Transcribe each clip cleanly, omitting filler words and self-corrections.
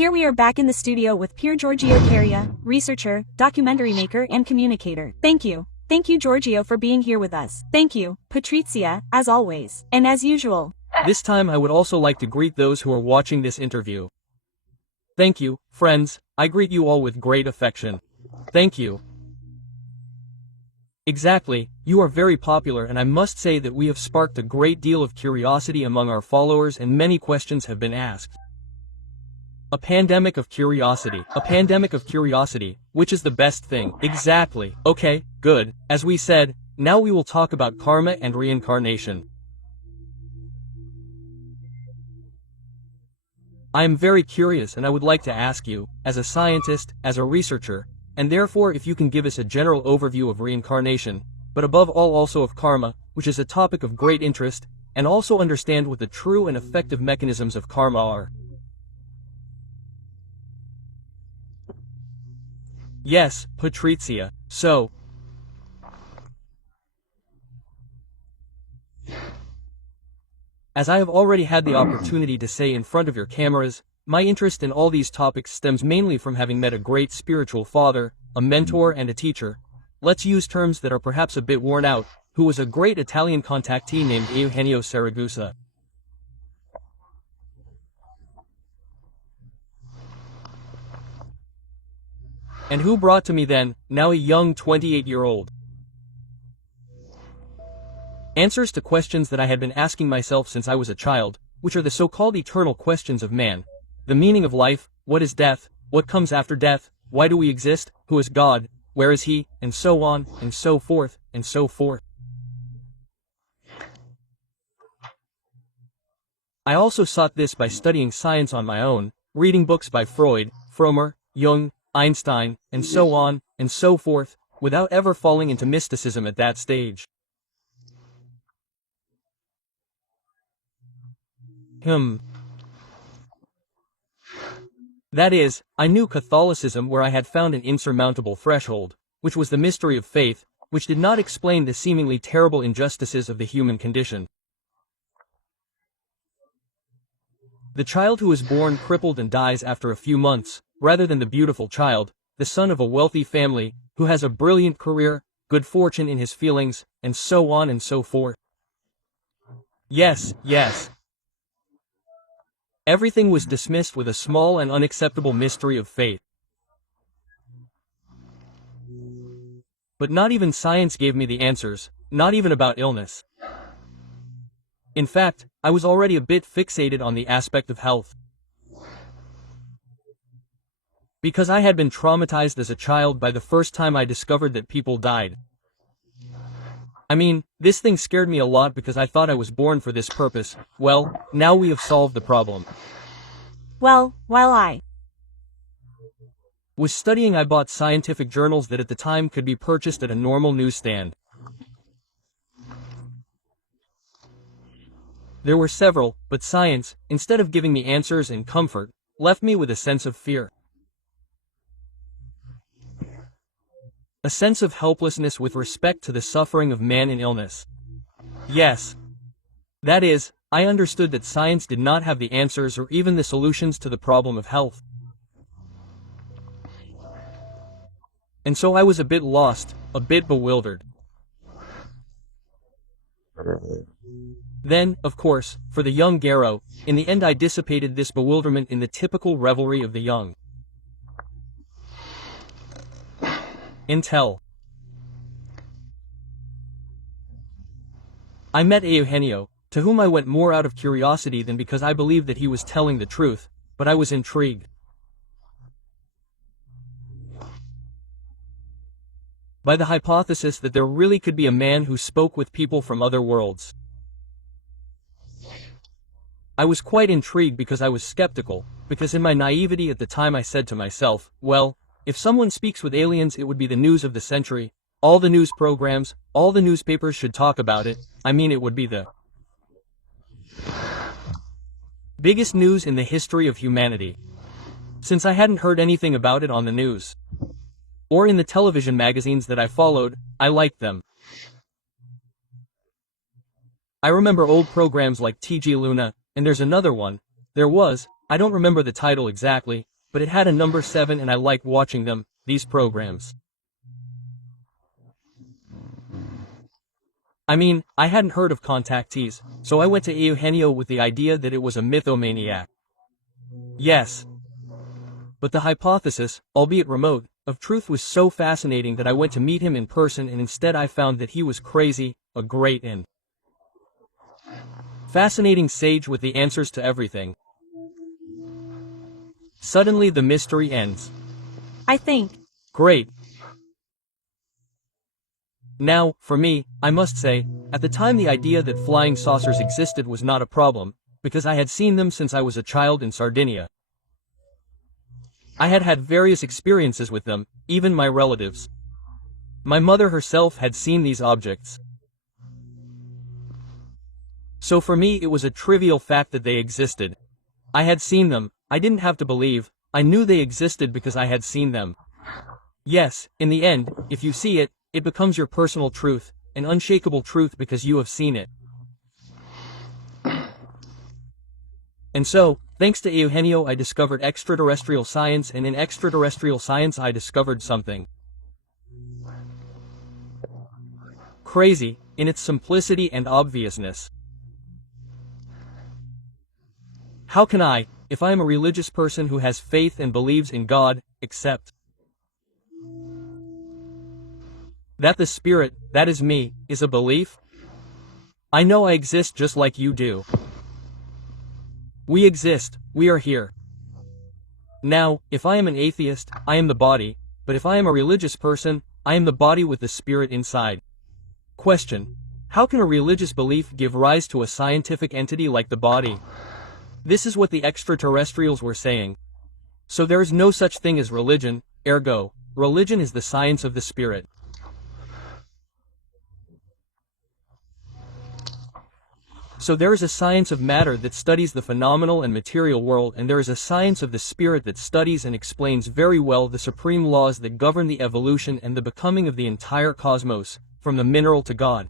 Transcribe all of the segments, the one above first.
Here we are back in the studio with Pier Giorgio Caria, researcher, documentary maker and communicator. Thank you. Thank you Giorgio for being here with us. Thank you, Patrizia, as always. And as usual. This time I would also like to greet those who are watching this interview. Thank you, friends, I greet you all with great affection. Thank you. Exactly, you are very popular and I must say that we have sparked a great deal of curiosity among our followers and many questions have been asked. A pandemic of curiosity. A pandemic of curiosity, which is the best thing. Exactly. Okay, good. As we said, now we will talk about karma and reincarnation. I am very curious and I would like to ask you, as a scientist, as a researcher, and therefore if you can give us a general overview of reincarnation, but above all also of karma, which is a topic of great interest, and also understand what the true and effective mechanisms of karma are. Yes, Patrizia. So, as I have already had the opportunity to say in front of your cameras, my interest in all these topics stems mainly from having met a great spiritual father, a mentor and a teacher. Let's use terms that are perhaps a bit worn out, who was a great Italian contactee named Eugenio Saragusa. And who brought to me then, now a young 28-year-old, answers to questions that I had been asking myself since I was a child, which are the so-called eternal questions of man. The meaning of life, what is death, what comes after death, why do we exist, who is God, where is he, and so on, and so forth, and so forth. I also sought this by studying science on my own, reading books by Freud, Fromer, Jung, Einstein, and so on, and so forth, without ever falling into mysticism at that stage. That is, I knew Catholicism where I had found an insurmountable threshold, which was the mystery of faith, which did not explain the seemingly terrible injustices of the human condition. The child who is born crippled and dies after a few months, rather than the beautiful child, the son of a wealthy family, who has a brilliant career, good fortune in his feelings, and so on and so forth. Yes, yes. Everything was dismissed with a small and unacceptable mystery of faith. But not even science gave me the answers, not even about illness. In fact, I was already a bit fixated on the aspect of health. Because I had been traumatized as a child by the first time I discovered that people died. I mean, this thing scared me a lot because I thought I was born for this purpose. Well, now we have solved the problem. Well, while I was studying, I bought scientific journals that at the time could be purchased at a normal newsstand. There were several, but science, instead of giving me answers and comfort, left me with a sense of fear. A sense of helplessness with respect to the suffering of man in illness. Yes. That is, I understood that science did not have the answers or even the solutions to the problem of health. And so I was a bit lost, a bit bewildered. Then, of course, for the young Garo, in the end I dissipated this bewilderment in the typical revelry of the young. Until I met Eugenio, to whom I went more out of curiosity than because I believed that he was telling the truth, but I was intrigued by the hypothesis that there really could be a man who spoke with people from other worlds. I was quite intrigued because I was skeptical, because in my naivety at the time I said to myself, well, if someone speaks with aliens it would be the news of the century, all the news programs, all the newspapers should talk about it, I mean it would be the biggest news in the history of humanity. Since I hadn't heard anything about it on the news, or in the television magazines that I followed, I liked them. I remember old programs like TG Luna, and there's another one, there was, I don't remember the title exactly, but it had a number 7 and I liked watching them, these programs. I mean, I hadn't heard of contactees, so I went to Eugenio with the idea that it was a mythomaniac. Yes. But the hypothesis, albeit remote, of truth was so fascinating that I went to meet him in person, and instead I found that he was crazy, a great and fascinating sage with the answers to everything. Suddenly the mystery ends. I think. Great. Now, for me, I must say, at the time the idea that flying saucers existed was not a problem, because I had seen them since I was a child in Sardinia. I had had various experiences with them, even my relatives. My mother herself had seen these objects. So for me it was a trivial fact that they existed. I had seen them, I didn't have to believe, I knew they existed because I had seen them. Yes, in the end, if you see it, it becomes your personal truth, an unshakable truth because you have seen it. And so, thanks to Eugenio I discovered extraterrestrial science, and in extraterrestrial science I discovered something crazy, in its simplicity and obviousness. How can I, if I am a religious person who has faith and believes in God, accept that the Spirit, that is me, is a belief? I know I exist just like you do. We exist, we are here. Now, if I am an atheist, I am the body, but if I am a religious person, I am the body with the spirit inside. Question: how can a religious belief give rise to a scientific entity like the body? This is what the extraterrestrials were saying. So there is no such thing as religion, ergo, religion is the science of the spirit. So there is a science of matter that studies the phenomenal and material world, and there is a science of the spirit that studies and explains very well the supreme laws that govern the evolution and the becoming of the entire cosmos, from the mineral to God.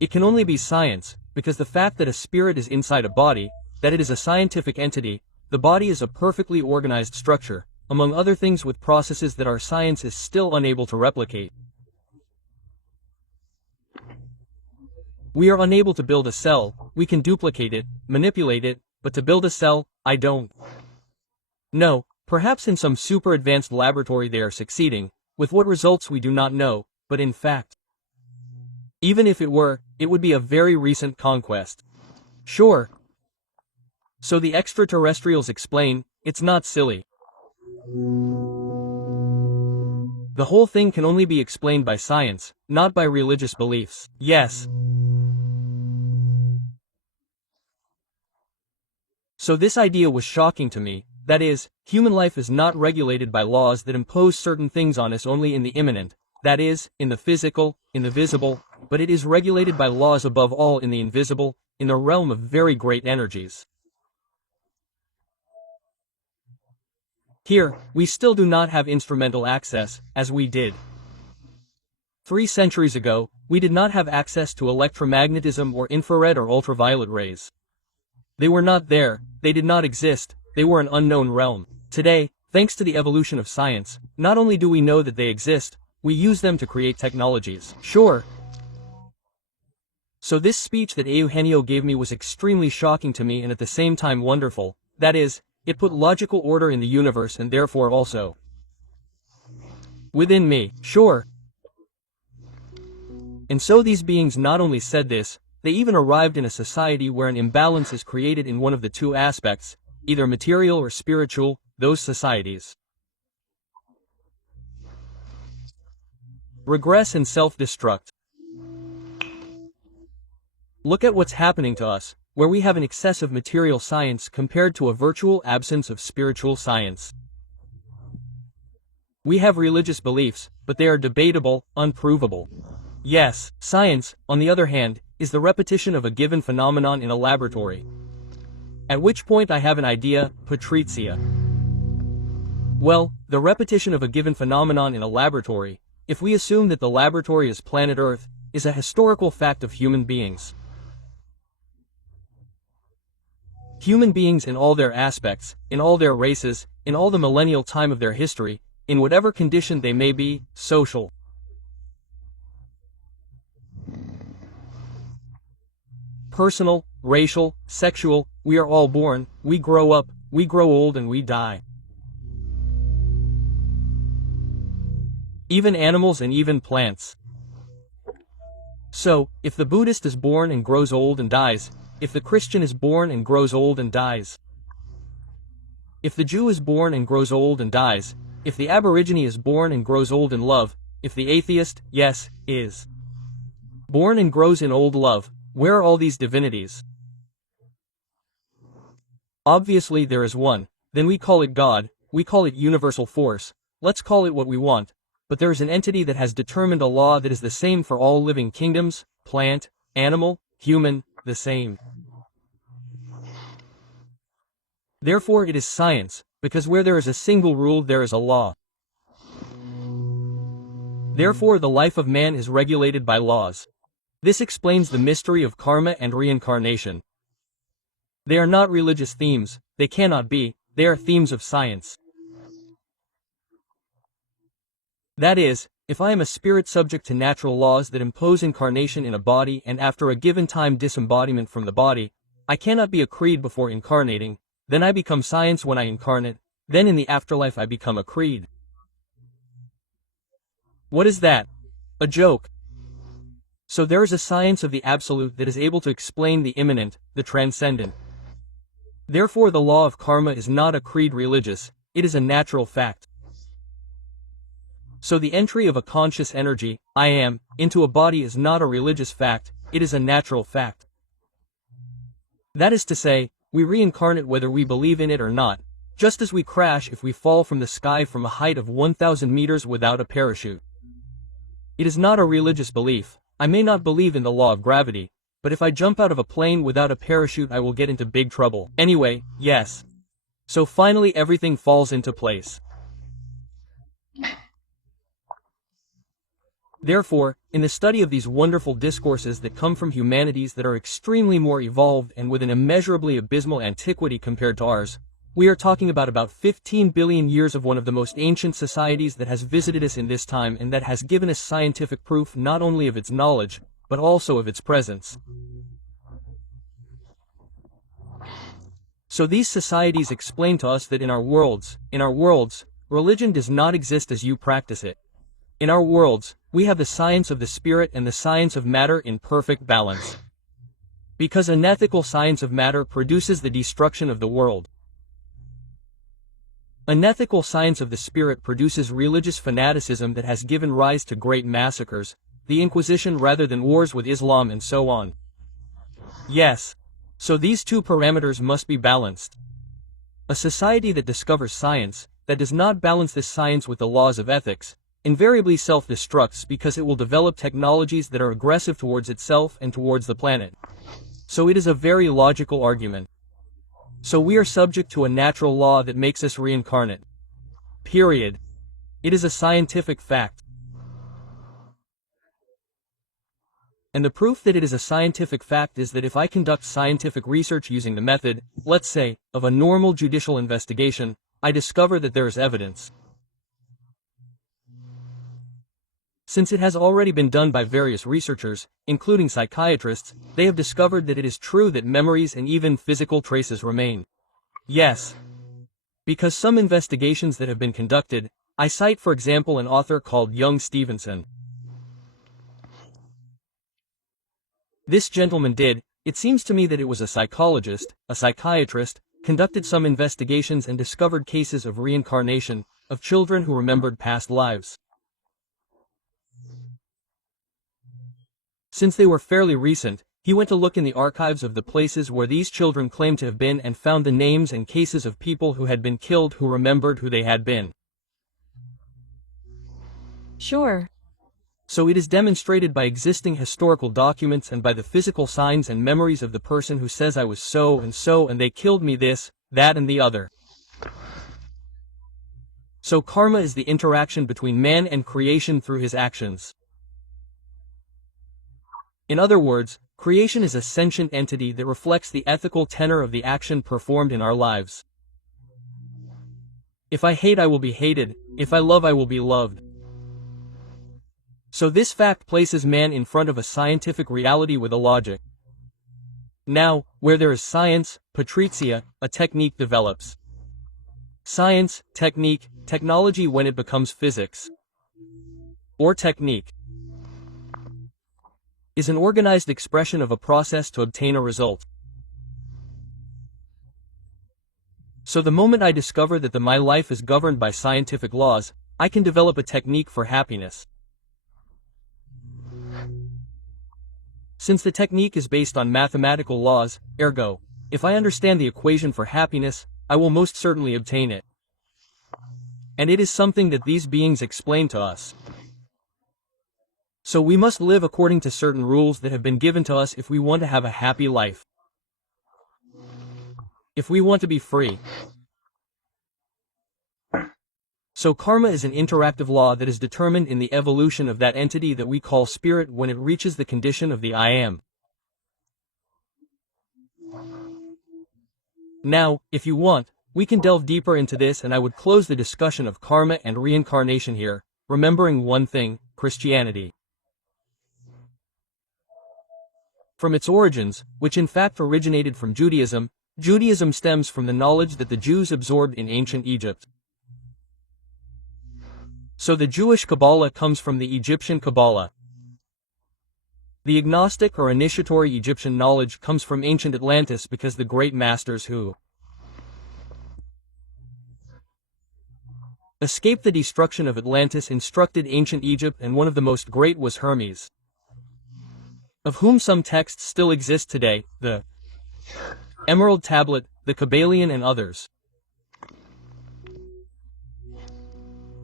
It can only be science, because the fact that a spirit is inside a body, that it is a scientific entity, the body is a perfectly organized structure, among other things with processes that our science is still unable to replicate. We are unable to build a cell, we can duplicate it, manipulate it, but to build a cell, I don't. No, perhaps in some super advanced laboratory they are succeeding, with what results we do not know, but in fact, even if it were, it would be a very recent conquest. Sure. So the extraterrestrials explain, it's not silly. The whole thing can only be explained by science, not by religious beliefs. Yes. So this idea was shocking to me, that is, human life is not regulated by laws that impose certain things on us only in the immanent, that is, in the physical, in the visible, but it is regulated by laws above all in the invisible, in the realm of very great energies. Here, we still do not have instrumental access, as we did 3 centuries ago. We did not have access to electromagnetism or infrared or ultraviolet rays. They were not there, they did not exist, they were an unknown realm. Today, thanks to the evolution of science, not only do we know that they exist, we use them to create technologies. Sure. So this speech that Eugenio gave me was extremely shocking to me and at the same time wonderful, that is, it put logical order in the universe and therefore also within me. Sure. And so these beings not only said this, they even arrived in a society where an imbalance is created in one of the two aspects, either material or spiritual, those societies regress and self-destruct. Look at what's happening to us, where we have an excess of material science compared to a virtual absence of spiritual science. We have religious beliefs, but they are debatable, unprovable. Yes, science, on the other hand, is the repetition of a given phenomenon in a laboratory. At which point I have an idea, Patrizia. Well, the repetition of a given phenomenon in a laboratory, if we assume that the laboratory is planet Earth, is a historical fact of human beings. Human beings in all their aspects, in all their races, in all the millennial time of their history, in whatever condition they may be, social, personal, racial, sexual, we are all born, we grow up, we grow old and we die. Even animals and even plants. So, if the Buddhist is born and grows old and dies, if the Christian is born and grows old and dies, if the Jew is born and grows old and dies, if the Aborigine is born and grows old in love, if the atheist, yes, is born and grows in old love, where are all these divinities? Obviously there is one, then we call it God, we call it universal force, let's call it what we want, but there is an entity that has determined a law that is the same for all living kingdoms, plant, animal, human, the same. Therefore it is science, because where there is a single rule there is a law. Therefore the life of man is regulated by laws. This explains the mystery of karma and reincarnation. They are not religious themes, they cannot be, they are themes of science. That is, if I am a spirit subject to natural laws that impose incarnation in a body and after a given time disembodiment from the body, I cannot be a creed before incarnating, then I become science when I incarnate, then in the afterlife I become a creed. What is that? A joke. So there is a science of the absolute that is able to explain the immanent, the transcendent. Therefore the law of karma is not a creed religious, it is a natural fact. So the entry of a conscious energy, I am, into a body is not a religious fact, it is a natural fact. That is to say, we reincarnate whether we believe in it or not, just as we crash if we fall from the sky from a height of 1,000 meters without a parachute. It is not a religious belief. I may not believe in the law of gravity, but if I jump out of a plane without a parachute I will get into big trouble. Anyway, yes. So finally everything falls into place. Therefore, in the study of these wonderful discourses that come from humanities that are extremely more evolved and with an immeasurably abysmal antiquity compared to ours, we are talking about 15 billion years of one of the most ancient societies that has visited us in this time and that has given us scientific proof not only of its knowledge, but also of its presence. So these societies explain to us that in our worlds, religion does not exist as you practice it. In our worlds, we have the science of the spirit and the science of matter in perfect balance. Because unethical science of matter produces the destruction of the world. Unethical science of the spirit produces religious fanaticism that has given rise to great massacres, the Inquisition rather than wars with Islam and so on. Yes. So these two parameters must be balanced. A society that discovers science, that does not balance this science with the laws of ethics, invariably self-destructs because it will develop technologies that are aggressive towards itself and towards the planet. So it is a very logical argument. So we are subject to a natural law that makes us reincarnate. Period. It is a scientific fact. And the proof that it is a scientific fact is that if I conduct scientific research using the method, let's say, of a normal judicial investigation, I discover that there is evidence. Since it has already been done by various researchers, including psychiatrists, they have discovered that it is true that memories and even physical traces remain. Yes. Because some investigations that have been conducted, I cite for example an author called Young Stevenson. This gentleman did, it seems to me that it was a psychologist, a psychiatrist, conducted some investigations and discovered cases of reincarnation, of children who remembered past lives. Since they were fairly recent, he went to look in the archives of the places where these children claimed to have been and found the names and cases of people who had been killed who remembered who they had been. Sure. So it is demonstrated by existing historical documents and by the physical signs and memories of the person who says I was so and they killed me this, that and the other. So karma is the interaction between man and creation through his actions. In other words, creation is a sentient entity that reflects the ethical tenor of the action performed in our lives. If I hate, I will be hated. If I love, I will be loved. So this fact places man in front of a scientific reality with a logic. Now, where there is science, Patrizia, a technique develops. Science, technique, technology when it becomes physics. Or technique is an organized expression of a process to obtain a result. So the moment I discover that my life is governed by scientific laws, I can develop a technique for happiness. Since the technique is based on mathematical laws, ergo, if I understand the equation for happiness, I will most certainly obtain it. And it is something that these beings explain to us. So we must live according to certain rules that have been given to us if we want to have a happy life. If we want to be free. So karma is an interactive law that is determined in the evolution of that entity that we call spirit when it reaches the condition of the I am. Now, if you want, we can delve deeper into this, and I would close the discussion of karma and reincarnation here, remembering one thing: Christianity. From its origins, which in fact originated from Judaism, Judaism stems from the knowledge that the Jews absorbed in ancient Egypt. So the Jewish Kabbalah comes from the Egyptian Kabbalah. The agnostic or initiatory Egyptian knowledge comes from ancient Atlantis because the great masters who escaped the destruction of Atlantis instructed ancient Egypt, and one of the most great was Hermes, of whom some texts still exist today, the Emerald Tablet, the Kabbalion, and others.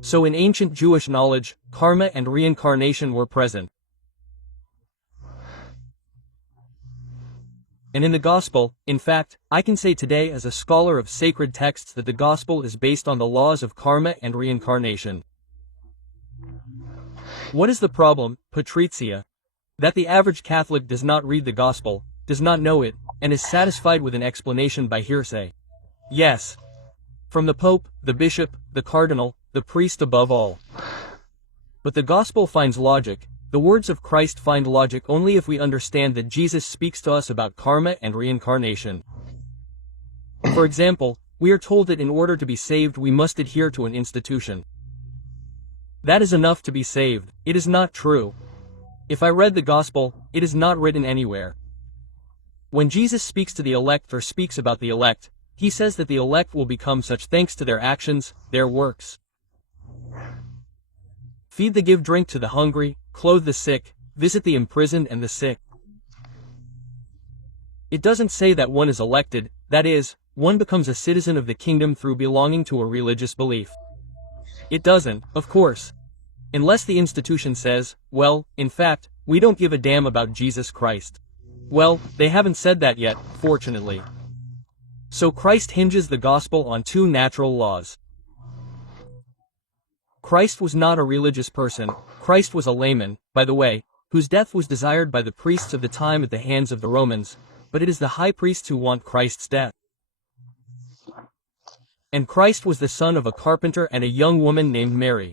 So in ancient Jewish knowledge, karma and reincarnation were present. And in the Gospel, in fact, I can say today as a scholar of sacred texts that the Gospel is based on the laws of karma and reincarnation. What is the problem, Patrizia? That the average Catholic does not read the Gospel, does not know it, and is satisfied with an explanation by hearsay. Yes. From the Pope, the Bishop, the Cardinal, the priest above all. But the Gospel finds logic. The words of Christ find logic only if we understand that Jesus speaks to us about karma and reincarnation. For example, we are told that in order to be saved we must adhere to an institution. That is enough to be saved. It is not true. If I read the Gospel, it is not written anywhere. When Jesus speaks to the elect or speaks about the elect, he says that the elect will become such thanks to their actions, their works. Feed the give drink to the hungry, clothe the sick, visit the imprisoned and the sick. It doesn't say that one is elected, that is, one becomes a citizen of the kingdom through belonging to a religious belief. It doesn't, of course. Unless the institution says, well, in fact, we don't give a damn about Jesus Christ. Well, they haven't said that yet, fortunately. So Christ hinges the gospel on two natural laws. Christ was not a religious person, Christ was a layman, by the way, whose death was desired by the priests of the time at the hands of the Romans, but it is the high priests who want Christ's death. And Christ was the son of a carpenter and a young woman named Mary.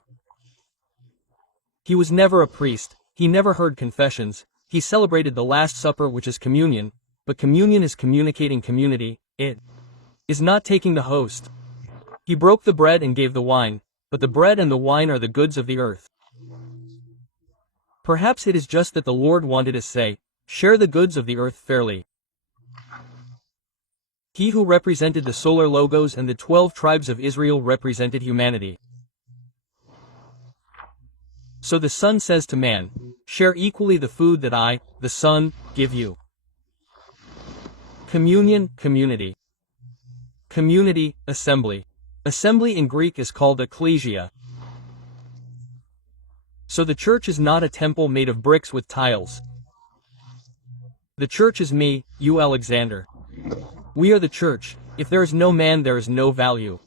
He was never a priest, he never heard confessions, he celebrated the Last Supper, which is communion, but communion is communicating community, it is not taking the host. He broke the bread and gave the wine, but the bread and the wine are the goods of the earth. Perhaps it is just that the Lord wanted to say, share the goods of the earth fairly. He who represented the solar logos and the 12 tribes of Israel represented humanity. So the Son says to man, share equally the food that I, the Son, give you. Communion, community. Community, assembly. Assembly in Greek is called ecclesia. So the church is not a temple made of bricks with tiles. The church is me, you Alexander. We are the church. If there is no man, there is no value.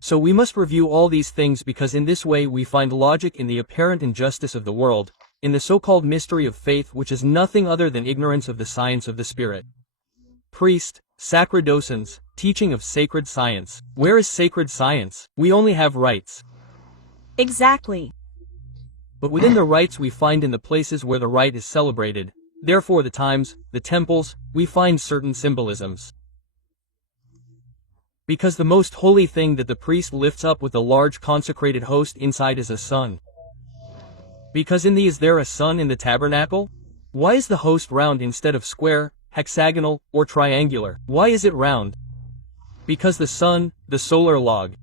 So we must review all these things because in this way we find logic in the apparent injustice of the world, in the so-called mystery of faith, which is nothing other than ignorance of the science of the Spirit. Priest, sacerdotans, teaching of sacred science. Where is sacred science? We only have rites. Exactly. But within the rites we find in the places where the rite is celebrated, therefore the times, the temples, we find certain symbolisms. Because the most holy thing that the priest lifts up with the large consecrated host inside is a sun. Because in thee is there a sun in the tabernacle? Why is the host round instead of square, hexagonal, or triangular? Why is it round? Because the sun, the solar log.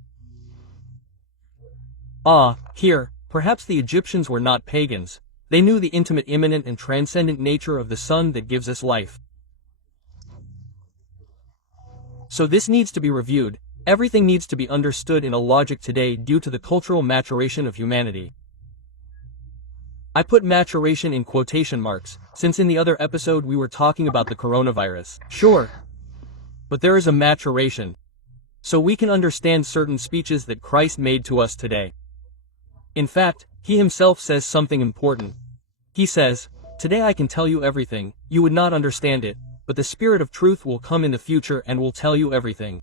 Here, perhaps the Egyptians were not pagans. They knew the intimate, immanent, and transcendent nature of the sun that gives us life. So this needs to be reviewed. Everything needs to be understood in a logic today due to the cultural maturation of humanity. I put maturation in quotation marks, since in the other episode we were talking about the coronavirus. Sure. But there is a maturation. So we can understand certain speeches that Christ made to us today. In fact, he himself says something important. He says, "Today I can tell you everything, you would not understand it, but the Spirit of truth will come in the future and will tell you everything."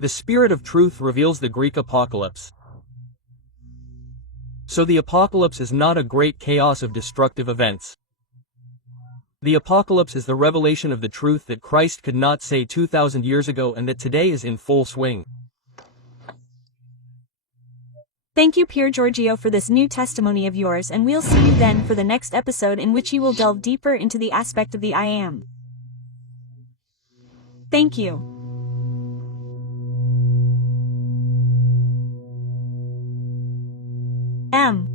The Spirit of truth reveals the Greek apocalypse. So the apocalypse is not a great chaos of destructive events. The apocalypse is the revelation of the truth that Christ could not say 2,000 years ago and that today is in full swing. Thank you, Pier Giorgio, for this new testimony of yours, and we'll see you then for the next episode in which you will delve deeper into the aspect of the I Am. Thank you. M.